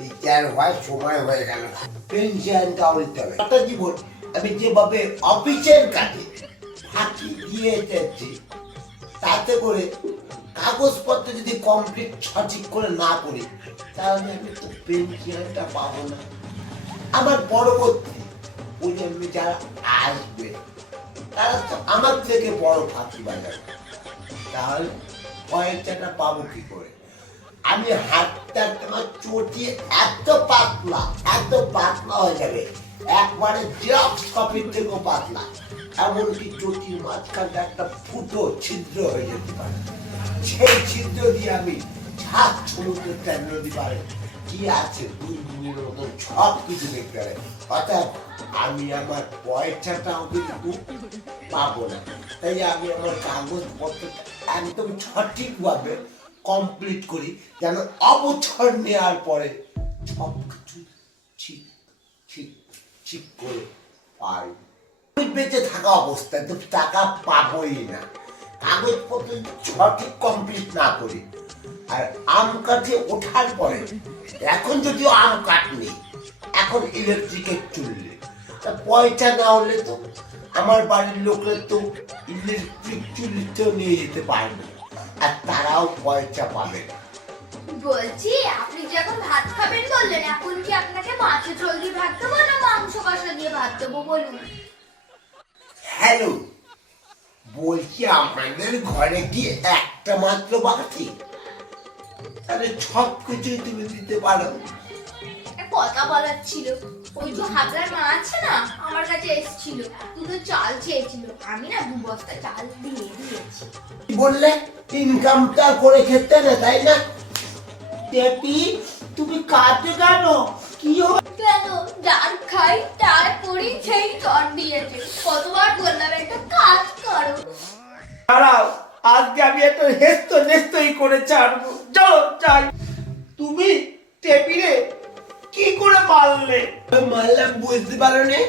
Retire হওয়ার সময় হয়ে গেল, পেনশনটাও নিতে হবে। একটা জীবন আমি যেভাবে অফিসের কাজে ফাঁকি দিয়ে যাচ্ছি, তাতে করে কাগজপত্র যদি কমপ্লিট সঠিক করে না করি, তাহলে আমি তো পেনশনটা পাবো না। আমার পরবর্তী প্রজন্মে যারা আসবে, তারা তো আমার থেকে বড় ফাঁকি বাজাবে, তাহলে পয়সাটা পাবো কি করে? আমি হাতটা তোমার চটিয়ে এত পাতলা হয়ে যাবে, একবারে জেরক্স কপির থেকেও পাতলা। এমনকি চটির মাঝখানটা একটা ফুটো ছিদ্র হয়ে যেতে পারে, সেই ছিদ্র দিয়ে আমি ঝাঁক সমুদ্রটা নদী পারে কি আছে দুর্গুণের মতন সব কিছু দেখতে পারে। অর্থাৎ আমি আমার পয়সাটাও কিন্তু পাবো না। তাই আমি আমার কাগজপত্রটা একদম সঠিকভাবে কমপ্লিট করি, যেন অবসর নেওয়ার পরে সব কিছু ঠিক ঠিক ঠিক করে পাই। আমি বেঁচে থাকা অবস্থায় তো টাকা পাবোই না, কাগজপত্র সঠিক কমপ্লিট না করি। আর আম কাঠে ওঠার পরে, এখন যদিও আম কাঠ নেই, এখন ইলেকট্রিকের চুল্লি, তা পয়সা না হলে তো আমার বাড়ির লোকের তো ইলেকট্রিক চুল্লিতেও নিয়ে যেতে পারবে, আর তারাও পয়সা পাবে না। বলছি আপনি যখন ভাত খাবেন বললেন, এখন কি আপনাকে মাছের ঝোল দিয়ে ভাত দেবো না মাংস কষা দিয়ে ভাত দেবো বলুন? হ্যালো, বলছি আমাদের ঘরে কি একটা মাত্র বাকি? তাহলে সব কিছুই তুমি দিতে পারো। কথা বলার ছিল, ওই যে হাবলার মা আছে না, আমার কাছে এসেছিল, দুটো চাল চেয়েছিল, আমি না 2 বস্তা চাল দিয়ে দিয়েছি। বললে ইনকামটা করে খেতে না, তাই না? টেপি, তুমি কাঁদতে কেন? কি কেন ডাল খাই তারপরে সেই চট দিয়েছে, কতবার বললাম একটা কাজ করো। দাঁড়াও, আজকে আমি একটা নেস্তই করে ছাড়বো। চলো যাই। তুমি টেবিলে কি করে মারলে? মারলাম বুঝতে পারো নি?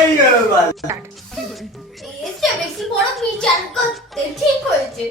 এইভাবে মারলাম। এসে বেশি বড় বিচার করতে ঠিক হয়েছে।